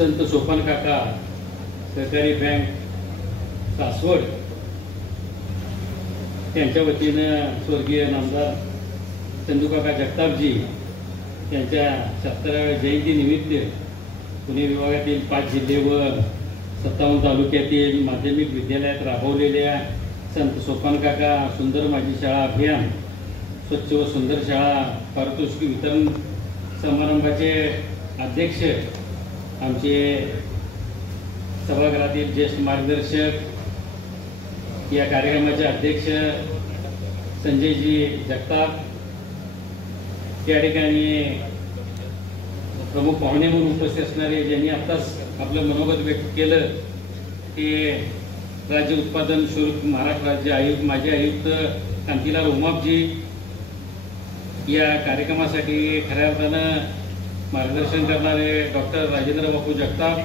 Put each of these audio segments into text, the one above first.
संत सोपान काका सहकारी बँक सासवड त्यांच्या वतीनं स्वर्गीय नामदार चंदूकाका जगतापजी यांच्या 70व्या जयंतीनिमित्त पुणे विभागातील 5 जिल्हे व 57 तालुक्यातील माध्यमिक विद्यालयात राबवलेल्या संत सोपान काका सुंदर माझी शाळा अभियान स्वच्छ व सुंदर शाळा पारितोषिक वितरण समारंभाचे अध्यक्ष आमचे सभागृहातील ज्येष्ठ मार्गदर्शक, या कार्यक्रमाचे अध्यक्ष संजयजी जगताप, त्या ठिकाणी प्रमुख पाहुणे म्हणून उपस्थित असणारे ज्यांनी आत्ताच आपलं मनोगत व्यक्त केलं ते राज्य उत्पादन शुल्क महाराष्ट्र राज्य आयुक्त माजी आयुक्त कांतीलाल उमापजी, या कार्यक्रमासाठी खऱ्या अर्थानं मार्गदर्शन करणारे डॉक्टर राजेंद्र बापू जगताप,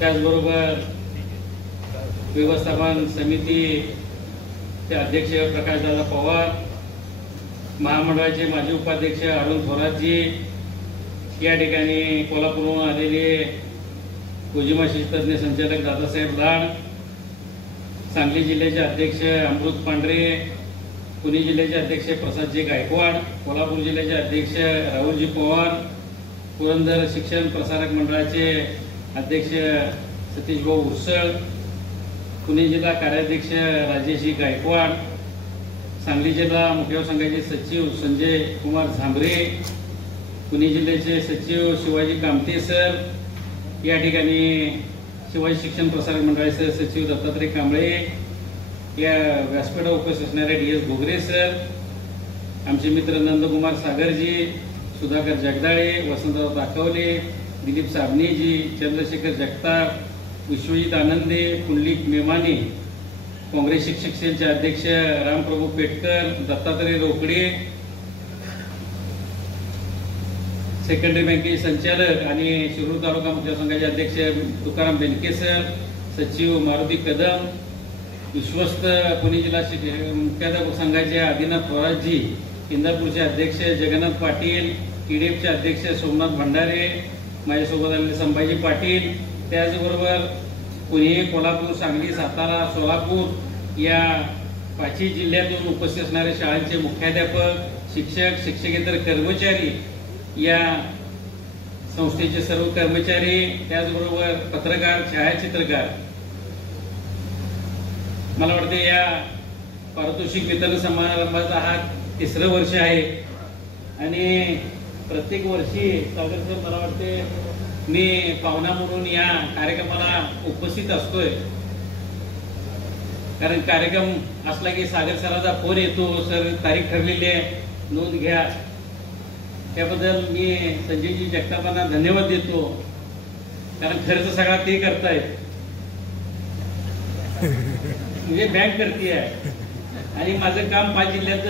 त्याचबरोबर व्यवस्थापन समितीचे अध्यक्ष प्रकाशदादा पवार, महामंडळाचे माजी उपाध्यक्ष अरुण थोरातजी, या ठिकाणी कोल्हापूरहून आलेले कोजिमा शिस्तज्ञ संचालक दादासाहेब लाड, सांगली जिल्ह्याचे अध्यक्ष अमृत पांढरे, पुणे जिल्ह्याचे अध्यक्ष प्रसादजी गायकवाड, कोल्हापूर जिल्ह्याचे अध्यक्ष राहुलजी पवार, पुरंदर शिक्षण प्रसारक मंडळाचे अध्यक्ष सतीशभाऊ उसळ, पुणे जिल्हा कार्याध्यक्ष राजेशजी गायकवाड, सांगली जिल्हा मुख्य संघाचे सचिव संजय कुमार झांबरे, पुणे जिल्ह्याचे सचिव शिवाजी कामते सर, या ठिकाणी शिवाजी शिक्षण प्रसारक मंडळाचे सचिव दत्तात्रय कांबळे, या व्यासपीठावर उपस्थित असणारे DS घोगरे सर, आमचे मित्र नंदकुमार सागरजी, सुधाकर जगदाळे, वसंतराव दाखवले, दिलीप साबणेजी, चंद्रशेखर जगताप, विश्वजित आनंदे, पुंडलिक मेमाने, काँग्रेस शिक्षक सेलचे अध्यक्ष रामप्रभू पेटकर, दत्तात्रय रोकडे, सेकंडरी बँकेचे संचालक आणि शिरूर तालुका मुख्य संघाचे अध्यक्ष तुकाराम बेनके सर, सचिव मारुती कदम, विश्वस्त पुणे जिल्हा मुख्याध्यापक संघाचे आदिनाथ थोरातजी, इंदापूरचे अध्यक्ष जगन्नाथ पाटील, ईडीएफचे अध्यक्ष सोमनाथ भंडारे, माझ्यासोबत आलेले संभाजी पाटील, त्याचबरोबर पुणे, कोल्हापूर, सांगली, सातारा, सोलापूर या 5ही जिल्ह्यातून उपस्थित असणारे शाळांचे मुख्याध्यापक, शिक्षक, शिक्षकेतर कर्मचारी, या संस्थेचे सर्व कर्मचारी, त्याचबरोबर पत्रकार, छायाचित्रकार, मला वाटते या पारितोषिक वितरण समारंभाचा हा 3रं वर्ष आहे आणि प्रत्येक वर्षी सागर सर मला वाटते मी पाहुणा म्हणून या कार्यक्रमाला उपस्थित असतोय, कारण कार्यक्रम असला की सागर सरांचा फोन येतो, सर तारीख ठरलेली आहे, नोंद घ्या. त्याबद्दल मी संजयजी जगतापांना धन्यवाद देतो, कारण खर्च सगळा ते करतायत, म्हणजे बँक करते आहे आणि माझं काम 5 जिल्ह्यात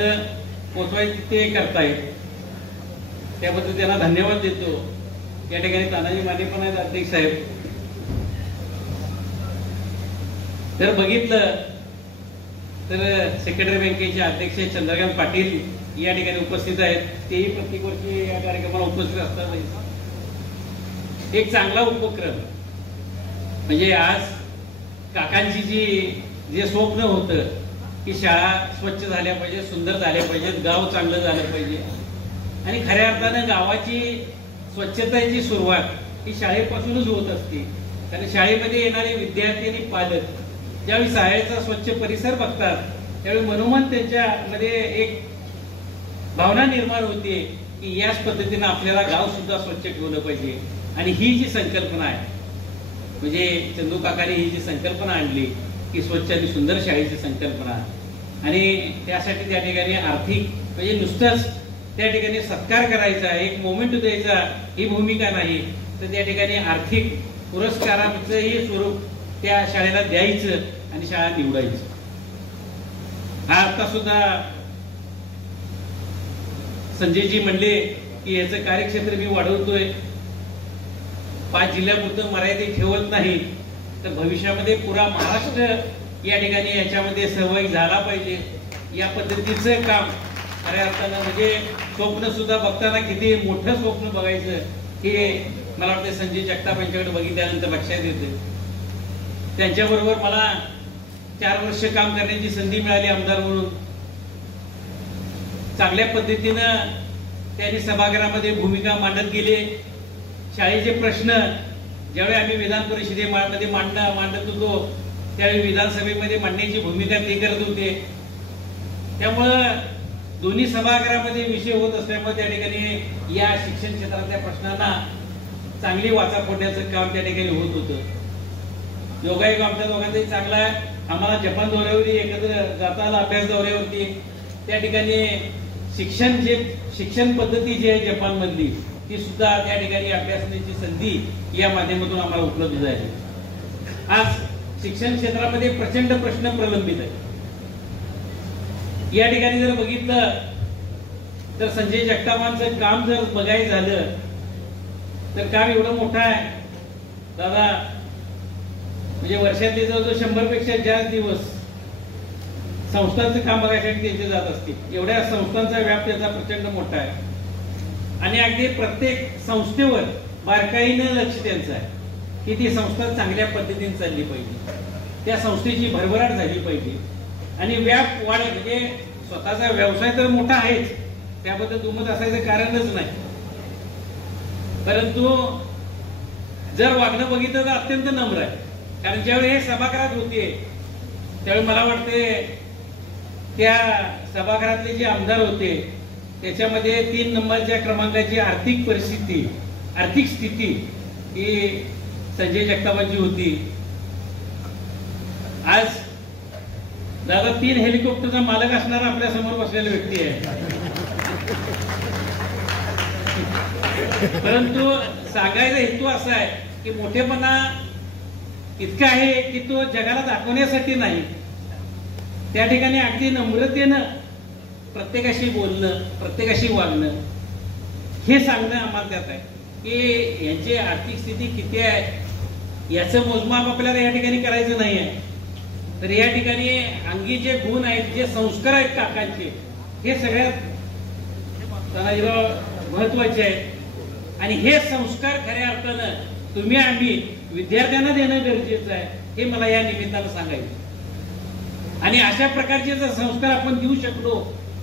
पोचवायचं ते करतायत, त्याबद्दल त्यांना धन्यवाद देतो. या ठिकाणी तानाजी माने पण आहेत अध्यक्ष साहेब. जर बघितलं तर सेक्रेटरी बँकेचे अध्यक्ष चंद्रकांत पाटील या ठिकाणी उपस्थित आहेत, तेही प्रत्येक वर्षी या कार्यक्रमाला उपस्थित असतात. एक चांगला उपक्रम म्हणजे आज काकांची जे स्वप्न होतं की शाळा स्वच्छ झाल्या पाहिजे, सुंदर झाल्या पाहिजेत, गाव चांगलं झालं पाहिजे, आणि खऱ्या अर्थानं गावाची स्वच्छतेची सुरुवात ही शाळेपासूनच होत असते. कारण शाळेमध्ये येणारे विद्यार्थी आणि पालक ज्यावेळी शाळेचा स्वच्छ परिसर बघतात त्यावेळी मनोमन त्यांच्यामध्ये एक भावना निर्माण होते की याच पद्धतीने आपल्याला गाव सुद्धा स्वच्छ ठेवलं पाहिजे. आणि ही जी संकल्पना आहे, म्हणजे चंदू काकाने ही जी संकल्पना आणली की स्वच्छ आणि सुंदर शाळेची संकल्पना, आणि त्यासाठी त्या ठिकाणी आर्थिक म्हणजे नुसतंच त्या ठिकाणी सत्कार करायचा, एक मोमेंट द्यायचा ही भूमिका नाही, तर त्या ठिकाणी आर्थिक पुरस्काराचंही स्वरूप त्या शाळेला द्यायचं आणि शाळा निवडायचं. हा आता सुद्धा संजयजी म्हणले की याचं कार्यक्षेत्र मी वाढवतोय, 5 जिल्ह्यापुरतं मर्यादित ठेवत नाही, तर भविष्यामध्ये पुरा महाराष्ट्र या ठिकाणी याच्यामध्ये सहभागी झाला पाहिजे. या पद्धतीचं काम खऱ्या अर्थानं म्हणजे स्वप्न सुद्धा बघताना किती मोठं स्वप्न बघायचं हे मला वाटतं संजय जगताप यांच्याकडे बघितल्यानंतर लक्षात येते. त्यांच्याबरोबर मला 4 वर्ष काम करण्याची संधी मिळाली आमदार म्हणून. चांगल्या पद्धतीनं त्यांनी सभागृहामध्ये भूमिका मांडत गेले. शाळेचे प्रश्न ज्यावेळी आम्ही विधान परिषदेमध्ये मांडत होतो त्यावेळी विधानसभेमध्ये मांडण्याची भूमिका ते करत होते. त्यामुळं दोन्ही सभागृहामध्ये विषय होत असल्यामुळे त्या ठिकाणी या शिक्षण क्षेत्रातल्या प्रश्नांना चांगली वाचा फोडण्याचं काम त्या ठिकाणी होत होतं. योगायोग आमच्या दोघांचाही चांगला आहे. आम्हाला जपान दौऱ्यावरती एकत्र जाता आला, अभ्यास दौऱ्यावरती. त्या ठिकाणी शिक्षण पद्धती जी आहे जपान मधली ती सुद्धा त्या ठिकाणी अभ्यासण्याची संधी या माध्यमातून आम्हाला उपलब्ध झाली. आज शिक्षण क्षेत्रामध्ये प्रचंड प्रश्न प्रलंबित आहे. या ठिकाणी जर बघितलं तर संजय जगतापांचं काम जर बघायचं झालं तर काम एवढं मोठं आहे दादा, म्हणजे वर्षातले जवळजवळ 100 पेक्षा जास्त दिवस संस्थांचं काम बघायसाठी त्यांचे जात असतील. एवढ्या संस्थांचा व्याप त्याचा प्रचंड मोठा आहे आणि अगदी प्रत्येक संस्थेवर बारकाईनं लक्ष त्यांचं आहे की ती संस्था चांगल्या पद्धतीने चालली पाहिजे, त्या संस्थेची भरभराट झाली पाहिजे आणि व्याप वाढ. म्हणजे स्वतःचा व्यवसाय तर मोठा आहेच, त्याबद्दल दुमत असायचं कारणच नाही. परंतु जर वागणं बघितलं तर अत्यंत नम्र आहे. कारण ज्यावेळी हे सभागृहात होते त्यावेळी मला वाटते त्या सभागृहातले जे आमदार होते त्याच्यामध्ये 3 नंबरच्या क्रमांकाची आर्थिक स्थिती ही संजय जगतापांची होती. आज दादा 3 हेलिकॉप्टरचा मालक असणारा आपल्या समोर बसलेला व्यक्ती आहे. परंतु सांगायचा हेतू असा आहे की मोठेपणा इतका आहे की तो जगाला दाखवण्यासाठी नाही, त्या ठिकाणी अगदी नम्रतेनं प्रत्येकाशी बोलणं, प्रत्येकाशी वागणं हे सांगणं आम्हाला त्यात आहे की यांची आर्थिक स्थिती किती आहे याचं मोजमाप आपल्याला या ठिकाणी करायचं नाही आहे. तर या ठिकाणी अंगी जे गुण आहेत, जे संस्कार आहेत काकांचे, हे सगळ्यात महत्वाचे आहेत आणि हे संस्कार खऱ्या अर्थानं तुम्ही आम्ही विद्यार्थ्यांना देणं गरजेचं आहे हे मला या निमित्तानं सांगायचं. आणि अशा प्रकारचे जर संस्कार आपण देऊ शकलो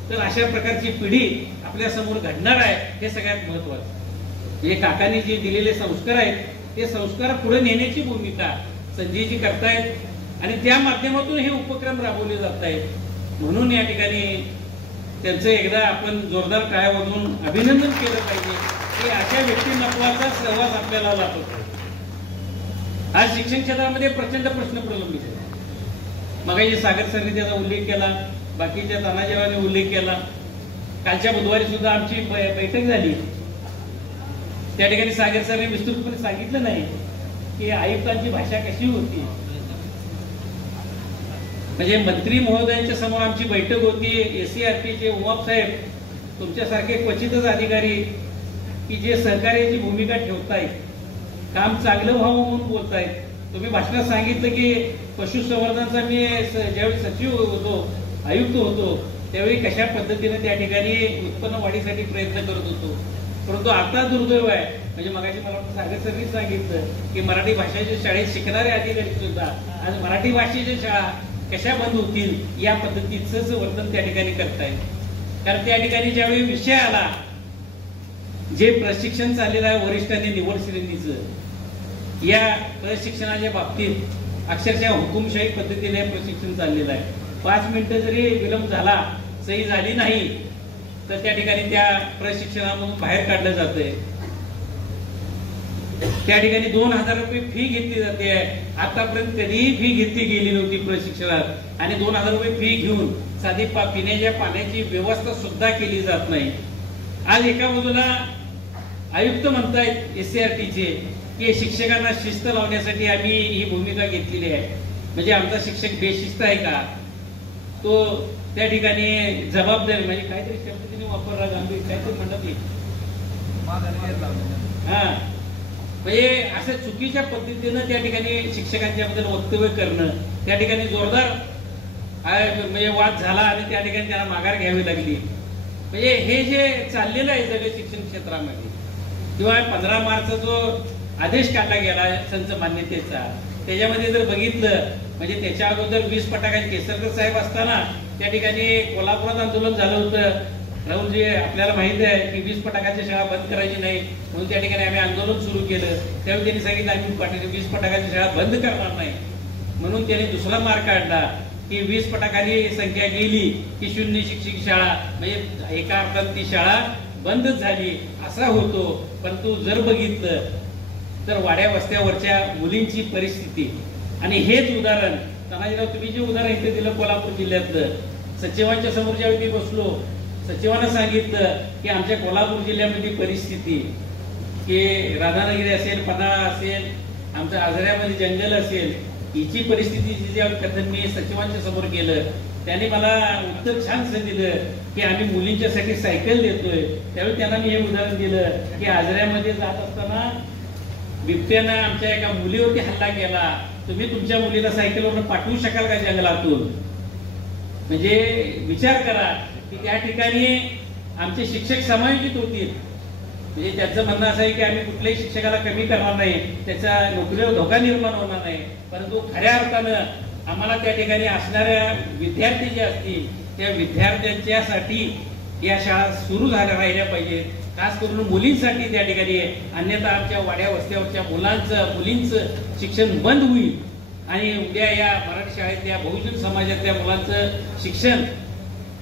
तर अशा प्रकारची पिढी आपल्या समोर घडणार आहे हे सगळ्यात महत्वाचं. हे काकांनी जे दिलेले संस्कार आहेत ते संस्कार पुढे नेण्याची भूमिका संजयजी करतायत आणि त्या माध्यमातून हे उपक्रम राबवले जात आहेत. म्हणून या ठिकाणी त्यांचं एकदा आपण जोरदार टाळ्या वाजवून अभिनंदन केलं पाहिजे की अशा व्यक्तिमत्वाचा सहवास आपल्याला लाभतो. आज शिक्षण क्षेत्रामध्ये प्रचंड प्रश्न प्रलंबित आहेत. मगाशी सागर सरने त्याचा उल्लेख केला, बाकीच्या तानाजीवाने उल्लेख केला. कालच्या बुधवारी सुद्धा आमची बैठक झाली. त्या ठिकाणी सागर सरने विस्तृतपणे सांगितलं नाही की आयुक्तांची भाषा कशी होती. म्हणजे मंत्री महोदयांच्या समोर आमची बैठक होती. एससीआरपीचे उमाप साहेब तुमच्यासारखे क्वचितच अधिकारी की जे सहकार्याची भूमिका ठेवतायत, काम चांगलं व्हावं म्हणून बोलतायत. तुम्ही भाषणात सांगितलं की पशुसंवर्धनचा मी ज्यावेळी सचिव होतो, आयुक्त होतो, त्यावेळी कशा पद्धतीने त्या ठिकाणी उत्पन्न वाढीसाठी प्रयत्न करत होतो. परंतु आता दुर्दैव आहे, म्हणजे मगाशी मला सागर सरनी सांगितलं की मराठी भाषेच्या शाळेत शिकणारे अधिकारी सुद्धा आज मराठी भाषेच्या शाळा कशा बंद होतील या पद्धतीचंच वर्तन त्या ठिकाणी करतायत. कारण त्या ठिकाणी ज्यावेळी विषय आला, जे प्रशिक्षण चाललेलं आहे वरिष्ठांनी निवड श्रेणीचं, या प्रशिक्षणाच्या बाबतीत अक्षरशः हुकुमशाही पद्धतीने प्रशिक्षण चाललेलं आहे. 5 मिनिटं जरी विलंब झाला, सही झाली नाही तर त्या ठिकाणी त्या प्रशिक्षणामधून बाहेर काढलं जातंय. त्या ठिकाणी 2,000 रुपये फी घेतली जाते. आतापर्यंत कधीही फी घेतली गेली नव्हती प्रशिक्षणात आणि 2,000 रुपये फी घेऊन साधी पिण्याच्या पाण्याची व्यवस्था सुद्धा केली जात नाही. आज एका बाजूला आयुक्त म्हणतायत एससीआरटीचे की शिक्षकांना शिस्त लावण्यासाठी आम्ही ही भूमिका घेतलेली आहे. म्हणजे आमचा शिक्षक बेशिस्त आहे का, तो त्या ठिकाणी जबाबदारी म्हणजे काहीतरी शब्द तिने वापरला, गांभीर काहीतरी म्हणत नाही. हा, म्हणजे असं चुकीच्या पद्धतीनं त्या ठिकाणी शिक्षकांच्या बद्दल वक्तव्य करणं, त्या ठिकाणी जोरदार म्हणजे वाद झाला आणि त्या ठिकाणी त्यांना माघार घ्यावी लागली. म्हणजे हे जे चाललेलं आहे सगळं शिक्षण क्षेत्रामध्ये, किंवा 15 मार्चचा जो आदेश काढला गेला संच मान्यतेचा. त्याच्यामध्ये जर बघितलं म्हणजे त्याच्या अगोदर 20 फटाक्यांचे केसरकर साहेब असताना त्या ठिकाणी कोल्हापुरात आंदोलन झालं होतं. राहुलजी, आपल्याला माहिती आहे की 20 फटाक्यांच्या शाळा बंद करायची नाही म्हणून त्या ठिकाणी आम्ही आंदोलन सुरू केलं. त्यावेळी त्यांनी सांगितलं आम्ही 20 फटाक्यांच्या शाळा बंद करणार नाही. म्हणून त्याने दुसरा मार्ग काढला की 20 फटाक्यांची संख्या गेली की 0 शिक्षक शाळा, म्हणजे एका अर्थात ती शाळा बंदच झाली असा होतो. परंतु जर बघितलं तर वाड्या वस्त्यावरच्या मुलींची परिस्थिती आणि हेच उदाहरण तानाजीराव, तुम्ही जे उदाहरण इथे दिलं कोल्हापूर जिल्ह्यातलं, सचिवांच्या समोर ज्यावेळी मी बसलो, सचिवांना सांगितलं की आमच्या कोल्हापूर जिल्ह्यामध्ये परिस्थिती की राधानगरी असेल, पन्हाळा असेल, आमच्या आजऱ्यामध्ये जंगल असेल, हिची परिस्थिती ज्यावेळी कथन मी सचिवांच्या समोर केलं, त्यांनी मला उत्तर छानसं दिलं की आम्ही मुलींच्यासाठी सायकल देतोय. त्यावेळी त्यांना मी हे उदाहरण दिलं की आजऱ्यामध्ये जात असताना बिबट्यानं आमच्या एका मुलीवरती हल्ला केला, तुम्ही तुमच्या मुलीला सायकलवर पाठवू शकाल का जंगलातून? म्हणजे विचार करा की त्या ठिकाणी आमचे शिक्षक समायोजित होतील. म्हणजे त्यांचं म्हणणं असं आहे की आम्ही कुठल्याही शिक्षकाला कमी करणार नाही, त्याचा नोकरीवर धोका निर्माण होणार नाही. परंतु खऱ्या अर्थानं आम्हाला त्या ठिकाणी असणाऱ्या विद्यार्थी जे असतील त्या विद्यार्थ्यांच्यासाठी या शाळा सुरू झाल्या राहिल्या पाहिजेत, खास करून मुलींसाठी त्या ठिकाणी. अन्यथा आमच्या वाड्या वस्त्यावरच्या मुलींचं शिक्षण बंद होईल आणि उद्या या मराठी शाळेतल्या बहुजन समाजातल्या मुलांचं शिक्षण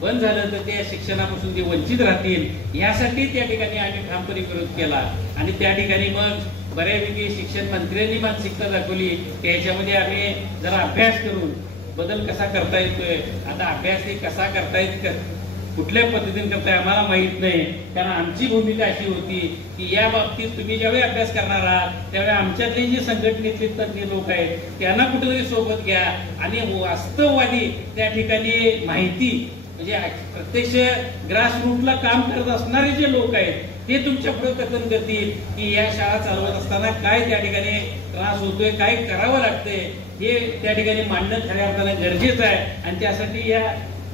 बंद झालं तर त्या शिक्षणापासून ते वंचित राहतील. यासाठी त्या ठिकाणी आम्ही ठामपणे विरोध केला आणि त्या ठिकाणी मग बऱ्यापैकी शिक्षण मंत्र्यांनी मानसिकता दाखवली की याच्यामध्ये आम्ही जरा अभ्यास करून बदल कसा करता येतोय. आता अभ्यास हे कसा करता येत, कुठल्या पद्धतीने करताय आम्हाला माहित नाही, कारण आमची भूमिका अशी होती की या बाबतीत तुम्ही ज्यावेळी अभ्यास करणार आहात त्यावेळी आमच्यातले जे संघटनेतले तज्ञ लोक आहेत त्यांना कुठेतरी सोबत घ्या आणि वास्तववादी त्या ठिकाणी माहिती म्हणजे प्रत्यक्ष ग्रासरूटला काम करत असणारे जे लोक आहेत ते तुमच्या पुढे कथन करतील की या शाळा चालवत असताना काय त्या ठिकाणी त्रास होतोय, काय करावं लागतंय, हे त्या ठिकाणी मांडणं खऱ्या अर्थानं गरजेचं आहे. आणि त्यासाठी या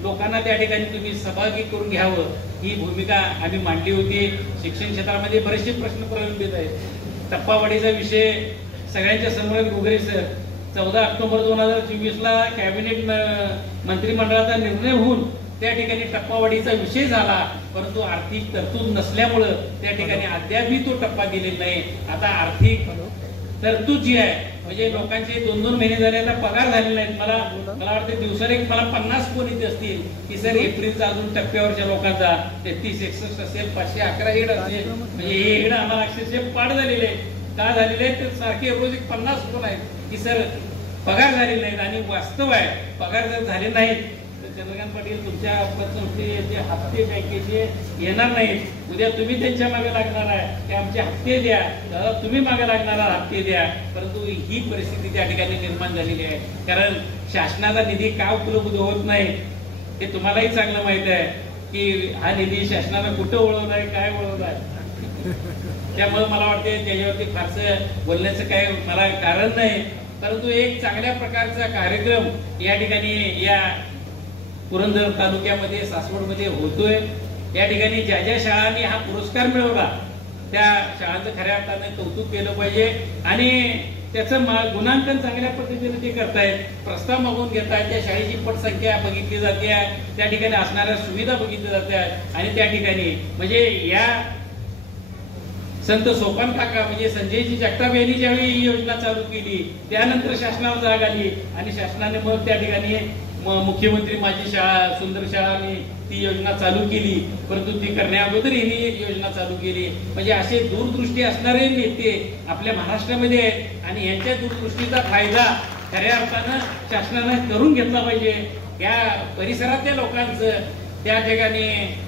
लोकांना त्या ठिकाणी तुम्ही सहभागी करून घ्यावं ही भूमिका आम्ही मांडली होती. शिक्षण क्षेत्रामध्ये बरेचसे प्रश्न प्रलंबित आहेत. टप्पावाढीचा विषय सगळ्यांच्या समोर घुगरे सर 14 ऑक्टोबर 2024 कॅबिनेट मंत्रिमंडळाचा निर्णय होऊन त्या ठिकाणी टप्पावाढीचा विषय झाला, परंतु आर्थिक तरतूद नसल्यामुळं त्या ठिकाणी अद्यापही तो टप्पा दिलेला नाही. आता आर्थिक तरतूद जी आहे म्हणजे लोकांचे 2-2 महिने झालेला पगार झालेला नाही. मला वाटतं दिवसाला मला 50 फोन येते असतील की सर एप्रिलचा अजून टप्प्यावरच्या लोकांचा 3361 असेल, 511 हेड असेल, म्हणजे हे हेड आम्हाला अक्षरशः पाठ झालेले आहे. का झालेले आहेत तर सारखे रोज 50 फोन आहेत की सर पगार झालेले नाहीत. आणि वास्तव आहे पगार जर झाले नाहीत तर चंद्रकांत पाटील तुमच्या पतसंस्थेचे हप्ते बँकेचे येणार नाहीत. उद्या तुम्ही त्यांच्या मागे लागणार आहे ते आमचे हप्ते द्या, दादा तुम्ही मागे लागणार हप्ते द्या. परंतु ही परिस्थिती त्या ठिकाणी निर्माण झालेली आहे. कारण शासनाचा निधी का उपलब्ध होत नाही हे तुम्हालाही चांगलं माहित आहे की हा निधी शासनानं कुठं वळवलाय, काय वळवलाय. त्यामुळे मला वाटते त्याच्यावरती फारसं बोलण्याचं काही मला कारण नाही. परंतु एक चांगल्या प्रकारचा कार्यक्रम या ठिकाणी या पुरंदर तालुक्यामध्ये सासवडमध्ये होतोय. या ठिकाणी ज्या ज्या शाळांनी हा पुरस्कार मिळवला त्या शाळांचं खऱ्या अर्थानं कौतुक केलं पाहिजे आणि त्याचं गुणांकन चांगल्या पद्धतीने ते करतायत. प्रस्ताव मागून घेतायत, त्या शाळेची पटसंख्या बघितली जाते, त्या ठिकाणी असणाऱ्या सुविधा बघितल्या जातात आणि त्या ठिकाणी म्हणजे या संत सोपान काका म्हणजे संजयजी जगताप यांनी ज्यावेळी ही योजना चालू केली त्यानंतर शासनाला जाग आली आणि शासनाने मग त्या ठिकाणी मुख्यमंत्री माझी शाळा सुंदर शाळाने ती योजना चालू केली. परंतु ती करण्या अगोदर यांनी एक योजना चालू केली. म्हणजे असे दूरदृष्टी असणारे नेते आपल्या महाराष्ट्रामध्ये आहेत आणि यांच्या दूरदृष्टीचा फायदा खऱ्या अर्थानं शासनाने करून घेतला पाहिजे. या परिसरातल्या लोकांचं त्या ठिकाणी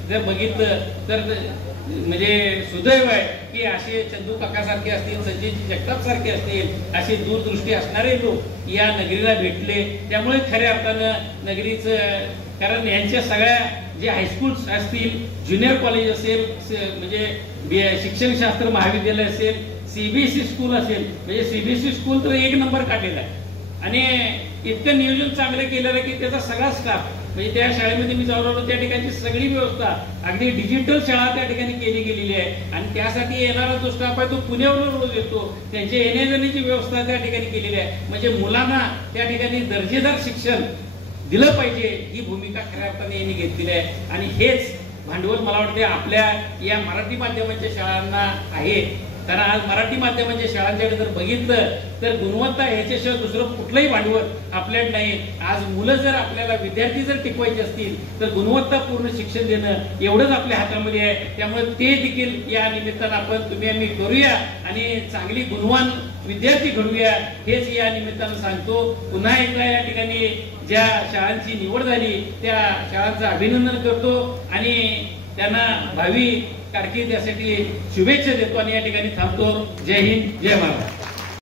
जर बघितलं तर म्हणजे सुदैव आहे की असे चंदू काका सारखे असतील, संजयजी जगताप सारखे असतील, असे दूरदृष्टी असणारे लोक या नगरीला भेटले. त्यामुळे खऱ्या अर्थानं नगरीचं कारण यांच्या सगळ्या जे हायस्कूल असतील, ज्युनियर कॉलेज असेल, म्हणजे शिक्षणशास्त्र महाविद्यालय असेल, सीबीएसई स्कूल असेल, म्हणजे सीबीएसई स्कूल तर 1 नंबर काढलेला आहे आणि इतकं नियोजन चांगलं केलेलं की त्याचा सगळा स्टाफ म्हणजे त्या शाळेमध्ये मी जाऊन आलो त्या ठिकाणची सगळी व्यवस्था अगदी डिजिटल शाळा त्या ठिकाणी केली गेलेली आहे आणि त्यासाठी येणारा जो स्टाफ आहे तो पुण्यावरून रोज येतो त्यांच्या येण्याजाण्याची व्यवस्था त्या ठिकाणी केलेली आहे म्हणजे मुलांना त्या ठिकाणी दर्जेदार शिक्षण दिलं पाहिजे ही भूमिका खऱ्या अर्थाने यांनी घेतलेली आहे आणि हेच भांडवल मला वाटते आपल्या या मराठी माध्यमाच्या शाळांना आहे कारण आज मराठी माध्यमाच्या शाळांच्याकडे जर बघितलं तर गुणवत्ता ह्याच्याशिवाय दुसरं कुठलंही भांडवल आपल्याकडे नाही आज मुलं जर आपल्याला विद्यार्थी जर टिकवायचे असतील तर गुणवत्तापूर्ण शिक्षण देणं एवढंच आपल्या हातामध्ये आहे त्यामुळे ते देखील या निमित्तानं आपण तुम्ही आम्ही करूया आणि चांगली गुणवान विद्यार्थी घडूया हेच या निमित्तानं सांगतो पुन्हा एकदा या ठिकाणी ज्या शाळांची निवड झाली त्या शाळांचं अभिनंदन करतो आणि त्यांना भावी कारकीर्द यासाठी शुभेच्छा देतो आणि या ठिकाणी थांबतो जय हिंद जय महाराष्ट्र